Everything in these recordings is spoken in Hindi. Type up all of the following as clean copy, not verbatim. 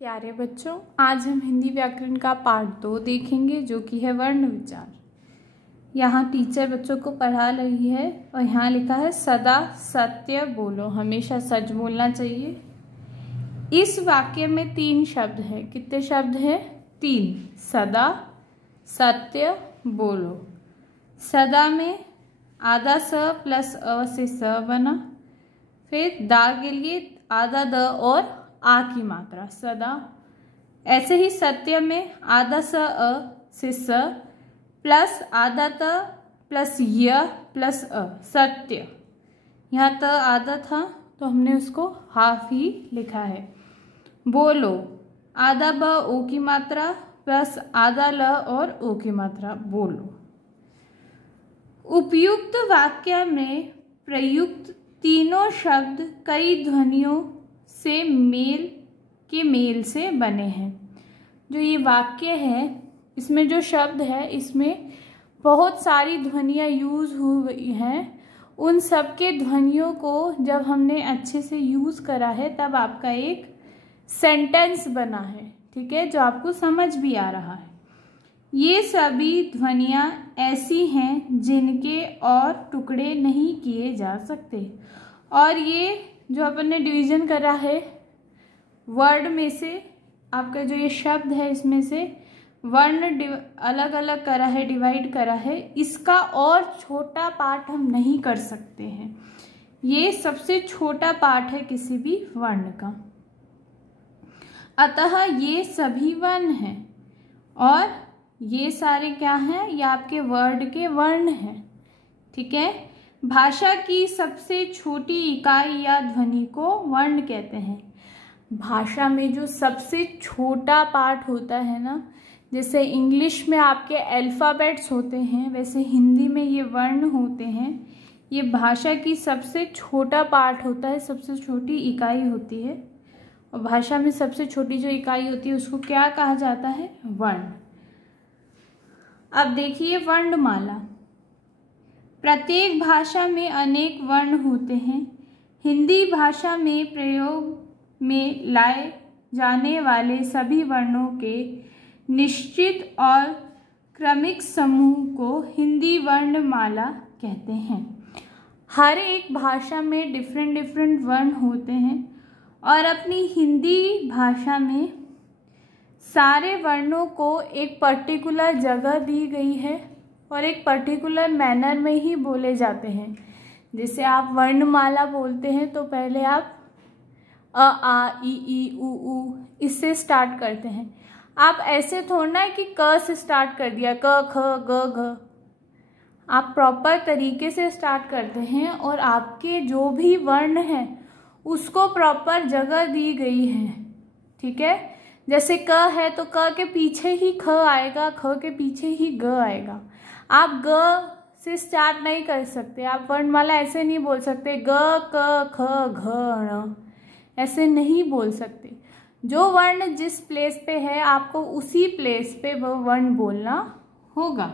प्यारे बच्चों, आज हम हिंदी व्याकरण का पार्ट 2 देखेंगे, जो कि है वर्ण विचार। यहाँ टीचर बच्चों को पढ़ा रही है और यहाँ लिखा है सदा सत्य बोलो, हमेशा सच बोलना चाहिए। इस वाक्य में 3 शब्द हैं। कितने शब्द हैं? 3। सदा, सत्य, बोलो। सदा में आधा स प्लस अ से स बना, फिर दा के लिए आधा द और आ की मात्रा सदा। ऐसे ही सत्य में आधा स अ से स प्लस आधा त प्लस य प्लस अ, सत्य। यहाँ त आधा था तो हमने उसको हाफ ही लिखा है। बोलो, आधा ब ओ की मात्रा प्लस आधा ल और ओ की मात्रा, बोलो। उपयुक्त वाक्य में प्रयुक्त तीनों शब्द कई ध्वनियों से मेल से बने हैं। जो ये वाक्य है, इसमें जो शब्द है, इसमें बहुत सारी ध्वनियाँ यूज़ हुई हैं। उन सब के ध्वनियों को जब हमने अच्छे से यूज़ करा है तब आपका एक सेंटेंस बना है, ठीक है, जो आपको समझ भी आ रहा है। ये सभी ध्वनियाँ ऐसी हैं जिनके और टुकड़े नहीं किए जा सकते। और ये जो अपन ने डिवीज़न करा है वर्ड में से, आपका जो ये शब्द है इसमें से वर्ण अलग अलग करा है, डिवाइड करा है, इसका और छोटा पार्ट हम नहीं कर सकते हैं। ये सबसे छोटा पार्ट है किसी भी वर्ण का। अतः ये सभी वर्ण हैं और ये सारे क्या हैं? ये आपके वर्ड के वर्ण हैं, ठीक है। भाषा की सबसे छोटी इकाई या ध्वनि को वर्ण कहते हैं। भाषा में जो सबसे छोटा पार्ट होता है ना, जैसे इंग्लिश में आपके अल्फ़ाबेट्स होते हैं, वैसे हिंदी में ये वर्ण होते हैं। ये भाषा की सबसे छोटा पार्ट होता है, सबसे छोटी इकाई होती है। और भाषा में सबसे छोटी जो इकाई होती है उसको क्या कहा जाता है? वर्ण। अब देखिए वर्णमाला। प्रत्येक भाषा में अनेक वर्ण होते हैं। हिंदी भाषा में प्रयोग में लाए जाने वाले सभी वर्णों के निश्चित और क्रमिक समूह को हिंदी वर्णमाला कहते हैं। हर एक भाषा में डिफरेंट वर्ण होते हैं और अपनी हिंदी भाषा में सारे वर्णों को एक पर्टिकुलर जगह दी गई है और एक पर्टिकुलर मैनर में ही बोले जाते हैं। जैसे आप वर्णमाला बोलते हैं तो पहले आप अ आ इ ई उ ऊ इससे स्टार्ट करते हैं। आप ऐसे थोड़ा है कि क से स्टार्ट कर दिया, क ख ग घ। आप प्रॉपर तरीके से स्टार्ट करते हैं और आपके जो भी वर्ण हैं उसको प्रॉपर जगह दी गई है, ठीक है। जैसे क है तो क के पीछे ही ख आएगा, ख के पीछे ही ग आएगा। आप ग से स्टार्ट नहीं कर सकते। आप वर्णमाला ऐसे नहीं बोल सकते ग क ख घ ण, ऐसे नहीं बोल सकते। जो वर्ण जिस प्लेस पे है आपको उसी प्लेस पे वह वर्ण बोलना होगा।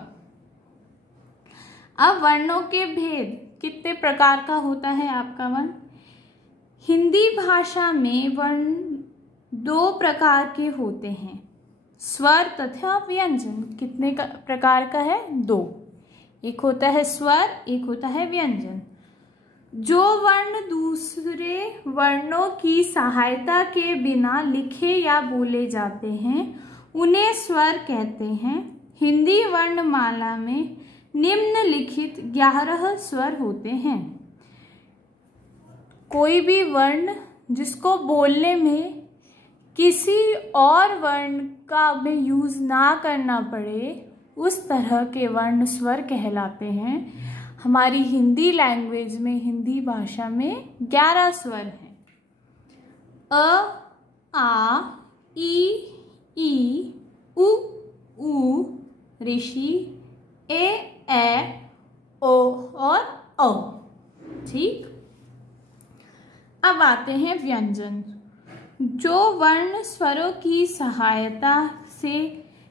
अब वर्णों के भेद कितने प्रकार का होता है आपका वर्ण? हिंदी भाषा में वर्ण 2 प्रकार के होते हैं, स्वर तथा व्यंजन। कितने प्रकार का है? 2। एक होता है स्वर, एक होता है व्यंजन। जो वर्ण दूसरे वर्णों की सहायता के बिना लिखे या बोले जाते हैं उन्हें स्वर कहते हैं। हिंदी वर्णमाला में निम्नलिखित 11 स्वर होते हैं। कोई भी वर्ण जिसको बोलने में किसी और वर्ण का भी यूज़ ना करना पड़े, उस तरह के वर्ण स्वर कहलाते हैं। हमारी हिंदी लैंग्वेज में, हिंदी भाषा में 11 स्वर हैं। अ आ ई उ ऊ, ऋषि, ए ओ और औ, ठीक। अब आते हैं व्यंजन। जो वर्ण स्वरों की सहायता से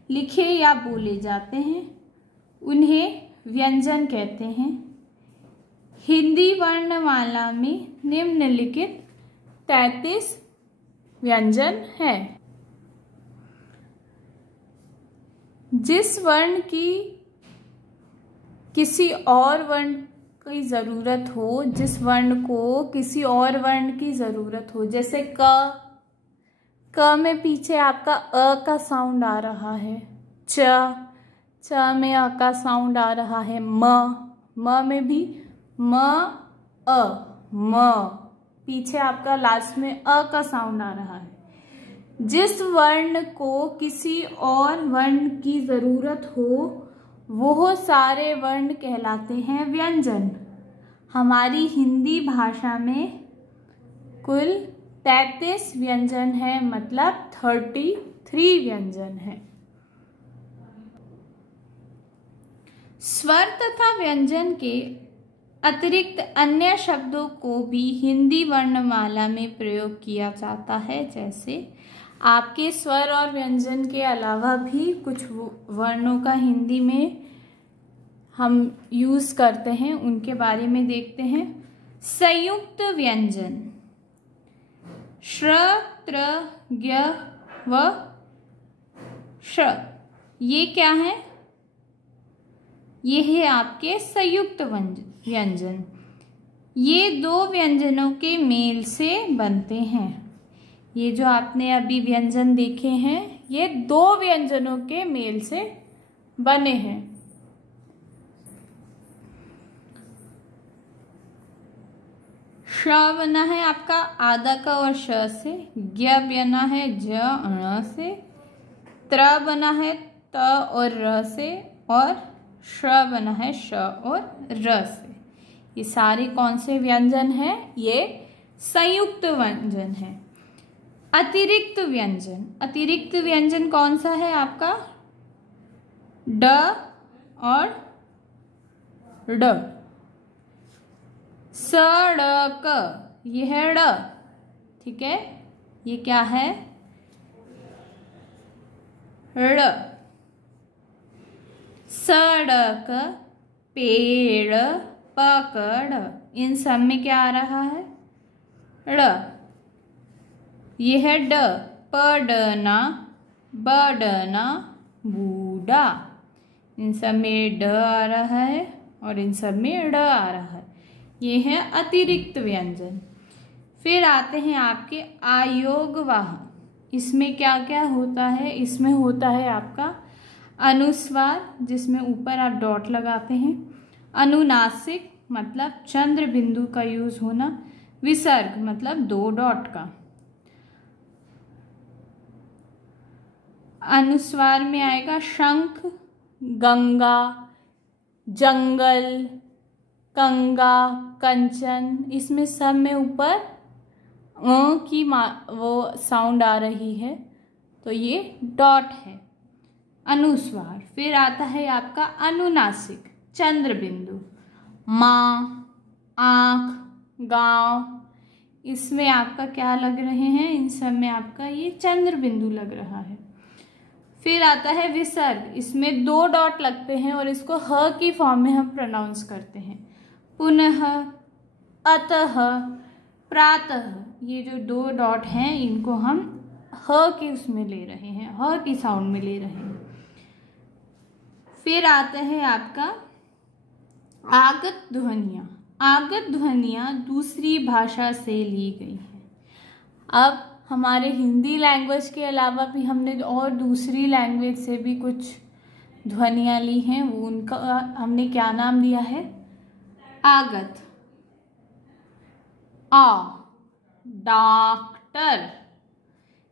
लिखे या बोले जाते हैं उन्हें व्यंजन कहते हैं। हिंदी वर्णमाला में निम्नलिखित 33 व्यंजन है। जिस वर्ण की किसी और वर्ण की ज़रूरत हो, जिस वर्ण को किसी और वर्ण की ज़रूरत हो, जैसे क में पीछे आपका अ का साउंड आ रहा है, च में अ का साउंड आ रहा है, म में भी अ म पीछे आपका लास्ट में अ का साउंड आ रहा है। जिस वर्ण को किसी और वर्ण की ज़रूरत हो वो सारे वर्ण कहलाते हैं व्यंजन। हमारी हिंदी भाषा में कुल 33 व्यंजन है, मतलब 33 व्यंजन है। स्वर तथा व्यंजन के अतिरिक्त अन्य शब्दों को भी हिंदी वर्णमाला में प्रयोग किया जाता है। जैसे आपके स्वर और व्यंजन के अलावा भी कुछ वर्णों का हिंदी में हम यूज करते हैं, उनके बारे में देखते हैं। संयुक्त व्यंजन श्र, त्र, ज्ञ व श, ये क्या है? ये है आपके संयुक्त व्यंजन। ये दो व्यंजनों के मेल से बनते हैं। ये जो आपने अभी व्यंजन देखे हैं ये दो व्यंजनों के मेल से बने हैं। श बना है आपका आदा का और श से, ज्ञ बना है ज अण से, त्र बना है त और र से, और श बना है श और र से। ये सारे कौन से व्यंजन हैं? ये संयुक्त व्यंजन है। अतिरिक्त व्यंजन, अतिरिक्त व्यंजन कौन सा है आपका? ड और ड। स ड क, ये है ड, ठीक है, ये क्या है? ड़। स ड क, पेड़, पकड़, इन सब में क्या आ रहा है? ड़। ये है ड, पढ़ना, बढ़ना, बूढ़ा, इन सब में ड आ रहा है और इन सब में ड़ आ रहा है। ये है अतिरिक्त व्यंजन। फिर आते हैं आपके अयोगवाह। इसमें क्या क्या होता है? इसमें होता है आपका अनुस्वार, जिसमें ऊपर आप डॉट लगाते हैं, अनुनासिक मतलब चंद्र बिंदु का यूज होना, विसर्ग मतलब 2 डॉट का। अनुस्वार में आएगा शंख, गंगा, जंगल, कंगा, कंचन, इसमें सब में ऊपर अ की वो साउंड आ रही है, तो ये डॉट है अनुस्वार। फिर आता है आपका अनुनासिक, चंद्र बिंदु, माँ, आँख, गांव, इसमें आपका क्या लग रहे हैं? इन सब में आपका ये चंद्र बिंदु लग रहा है। फिर आता है विसर्ग, इसमें 2 डॉट लगते हैं और इसको ह की फॉर्म में हम प्रोनाउंस करते हैं। पुनः, अतः, प्रातः, ये जो 2 डॉट हैं इनको हम ह के उसमें ले रहे हैं, ह की साउंड में ले रहे हैं। फिर आता है आपका आगत ध्वनियाँ। आगत ध्वनियाँ दूसरी भाषा से ली गई हैं। अब हमारे हिंदी लैंग्वेज के अलावा भी हमने और दूसरी लैंग्वेज से भी कुछ ध्वनियाँ ली हैं, वो उनका हमने क्या नाम दिया है? आगत। आ, डॉक्टर,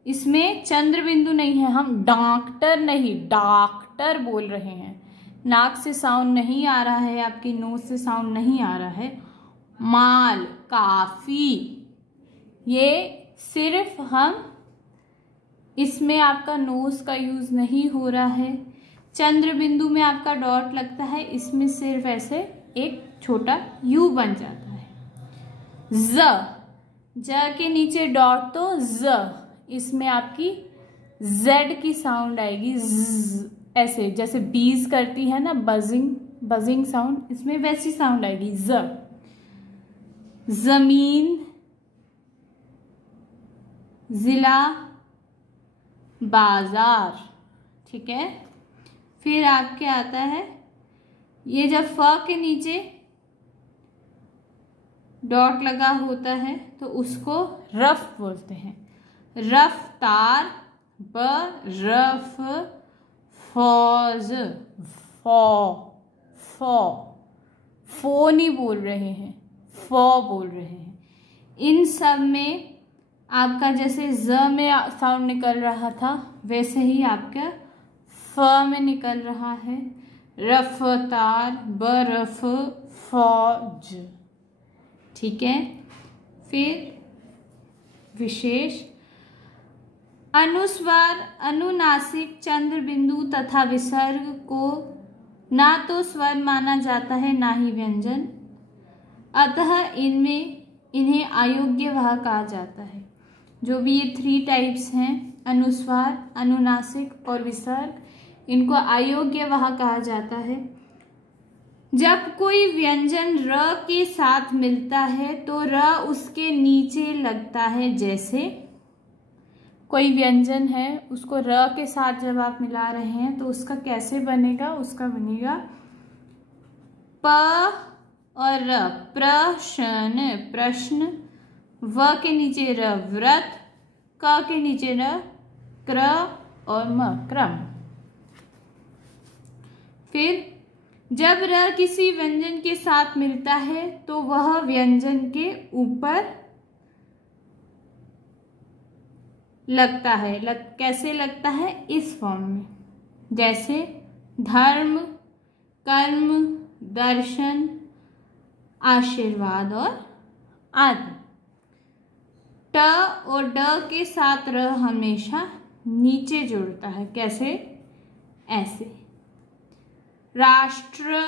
इसमें चंद्र बिंदु नहीं है, हम डॉक्टर नहीं डॉक्टर बोल रहे हैं। नाक से साउंड नहीं आ रहा है, आपकी नोज से साउंड नहीं आ रहा है। माल, काफी, ये सिर्फ हम इसमें आपका नोज का यूज नहीं हो रहा है। चंद्र बिंदु में आपका डॉट लगता है, इसमें सिर्फ ऐसे एक छोटा यू बन जाता है। ज के नीचे डॉट तो ज, इसमें आपकी जेड की साउंड आएगी, ऐसे जैसे बीज करती है ना, बजिंग साउंड, इसमें वैसी साउंड आएगी ज। जमीन, जिला, बाजार, ठीक है। फिर आपके आता है, ये जब फ के नीचे डॉट लगा होता है तो उसको रफ बोलते हैं। रफ्तार, ब रफ, फौज, फो नहीं बोल रहे हैं, फौ बोल रहे हैं। इन सब में आपका जैसे ज में साउंड निकल रहा था वैसे ही आपका फ में निकल रहा है। रफ्तार, बर्फ, फौज। ठीक है। फिर विशेष, अनुस्वार, अनुनासिक, चंद्र बिंदु तथा विसर्ग को ना तो स्वर माना जाता है ना ही व्यंजन, अतः इन्हें अयोग्यवाह कहा जाता है। जो भी ये 3 टाइप्स हैं, अनुस्वार, अनुनासिक और विसर्ग, इनको अयोग्यवाह कहा जाता है। जब कोई व्यंजन र के साथ मिलता है तो र उसके नीचे लगता है। जैसे कोई व्यंजन है उसको र के साथ जब आप मिला रहे हैं तो उसका कैसे बनेगा, उसका बनेगा प और र, प्रश्न, प्रश्न, व के नीचे र, व्रत, क के नीचे र, क्र और म, क्रम। फिर जब र किसी व्यंजन के साथ मिलता है तो वह व्यंजन के ऊपर लगता है। कैसे लगता है, इस फॉर्म में, जैसे धर्म, कर्म, दर्शन, आशीर्वाद और आदि। ट और ड के साथ र हमेशा नीचे जुड़ता है। कैसे, ऐसे, राष्ट्र,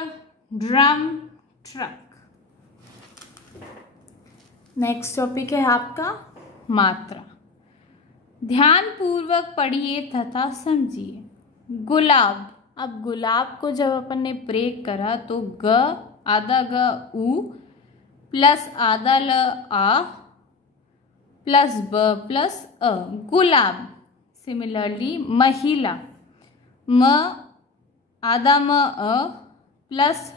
ड्रम, ट्रक। नेक्स्ट टॉपिक है आपका मात्रा। ध्यान पूर्वक पढ़िए तथा समझिए। गुलाब, अब गुलाब को जब अपन ने ब्रेक करा तो ग आधा ग उ प्लस आधा ल आ प्लस ब प्लस अ, गुलाब। सिमिलरली महिला, म आधा म अ प्लस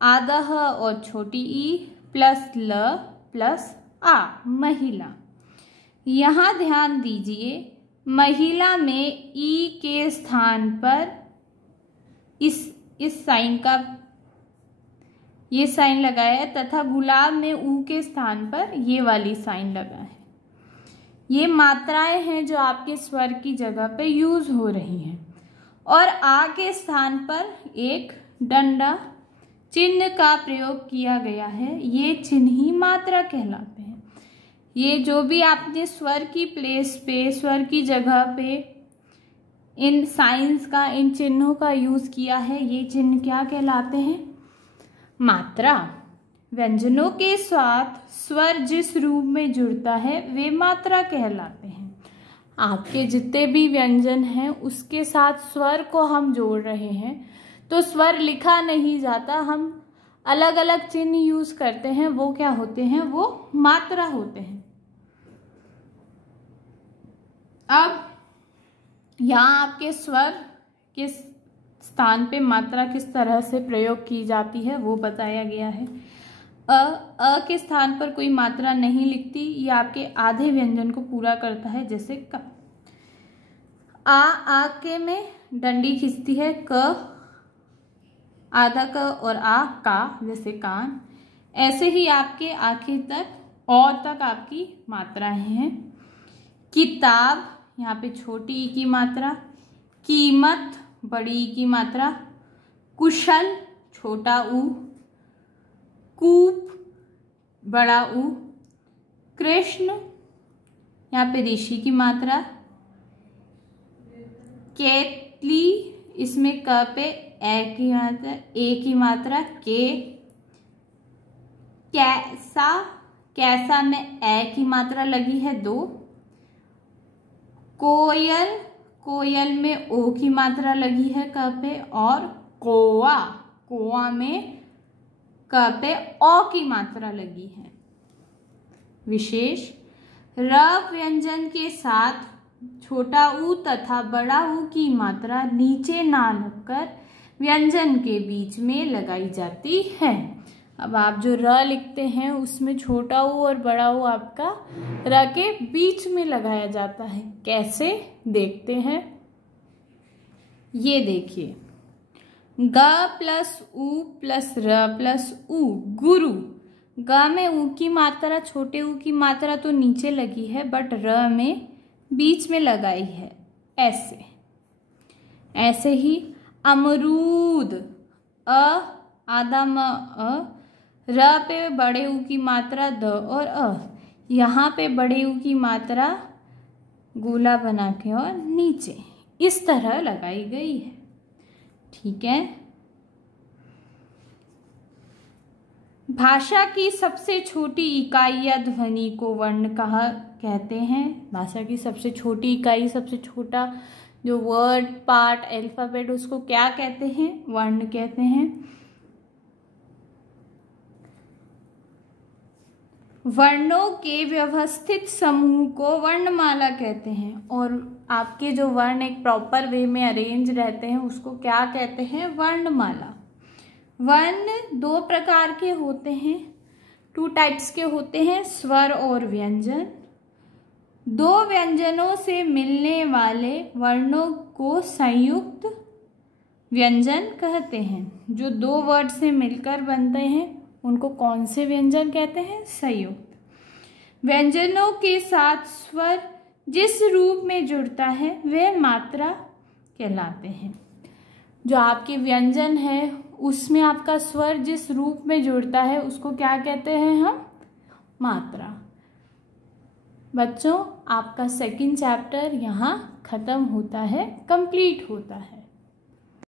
आधा ह और छोटी ई प्लस ल प्लस आ, महिला। यहाँ ध्यान दीजिए, महिला में ई के स्थान पर इस साइन का ये साइन लगाया है तथा गुलाब में ऊ के स्थान पर ये वाली साइन लगा है। ये मात्राएं हैं जो आपके स्वर की जगह पे यूज हो रही हैं। और आ के स्थान पर एक डंडा चिन्ह का प्रयोग किया गया है। ये चिन्ह ही मात्रा कहलाते हैं। ये जो भी आपने स्वर की प्लेस पे, स्वर की जगह पे इन साइंस का, इन चिन्हों का यूज किया है, ये चिन्ह क्या कहलाते हैं, मात्रा। व्यंजनों के साथ स्वर जिस रूप में जुड़ता है वे मात्रा कहलाते हैं। आपके जितने भी व्यंजन हैं उसके साथ स्वर को हम जोड़ रहे हैं तो स्वर लिखा नहीं जाता, हम अलग अलग चिन्ह यूज करते हैं। वो क्या होते हैं, वो मात्रा होते हैं। अब यहाँ आपके स्वर के स्थान पे मात्रा किस तरह से प्रयोग की जाती है वो बताया गया है। अ के स्थान पर कोई मात्रा नहीं लिखती, ये आपके आधे व्यंजन को पूरा करता है। जैसे क, आ के में डंडी खिंचती है, क आधा क और आ का, जैसे कान। ऐसे ही आपके आखिर तक और तक आपकी मात्राएं हैं। किताब, यहाँ पे छोटी ई की मात्रा, कीमत बड़ी ई की मात्रा, कुशल छोटा ऊ, कूप बड़ा ऊ, कृष्ण यहाँ पे ऋषि की मात्रा, केतली इसमें क पे ए की मात्रा, ए की मात्रा, के, कैसा, कैसा में ए की मात्रा लगी है 2, कोयल, कोयल में ओ की मात्रा लगी है क पे, और कोआ, कोआ में क पे ओ की मात्रा लगी है। विशेष, र व्यंजन के साथ छोटा ऊ तथा बड़ा ऊ की मात्रा नीचे ना लगकर व्यंजन के बीच में लगाई जाती है। अब आप जो र लिखते हैं उसमें छोटा ऊ और बड़ा ऊ आपका र के बीच में लगाया जाता है। कैसे देखते हैं, ये देखिए, ग प्लस ऊ प्लस र प्लस ऊ, गुरु। ग में ऊ की मात्रा, छोटे ऊ की मात्रा तो नीचे लगी है, बट र में बीच में लगाई है, ऐसे। ऐसे ही अमरूद, आधा म र पे बड़े ऊ की मात्रा द और यहाँ पे बड़े ऊ की मात्रा गोला बना के और नीचे इस तरह लगाई गई है। ठीक है। भाषा की सबसे छोटी इकाई या ध्वनि को वर्ण कहा कहते हैं। भाषा की सबसे छोटी इकाई, सबसे छोटा जो वर्ड पार्ट अल्फाबेट, उसको क्या कहते हैं? वर्ण कहते हैं। वर्णों के व्यवस्थित समूह को वर्णमाला कहते हैं। और आपके जो वर्ण एक प्रॉपर वे में अरेंज रहते हैं उसको क्या कहते हैं? वर्णमाला। वर्ण दो प्रकार के होते हैं, 2 टाइप्स के होते हैं, स्वर और व्यंजन। दो व्यंजनों से मिलने वाले वर्णों को संयुक्त व्यंजन कहते हैं। जो 2 वर्ड से मिलकर बनते हैं उनको कौन से व्यंजन कहते हैं? संयुक्त। व्यंजनों के साथ स्वर जिस रूप में जुड़ता है वह मात्रा कहलाते हैं। जो आपके व्यंजन है उसमें आपका स्वर जिस रूप में जुड़ता है उसको क्या कहते हैं हम? मात्रा। बच्चों, आपका सेकंड चैप्टर यहाँ खत्म होता है, कंप्लीट होता है।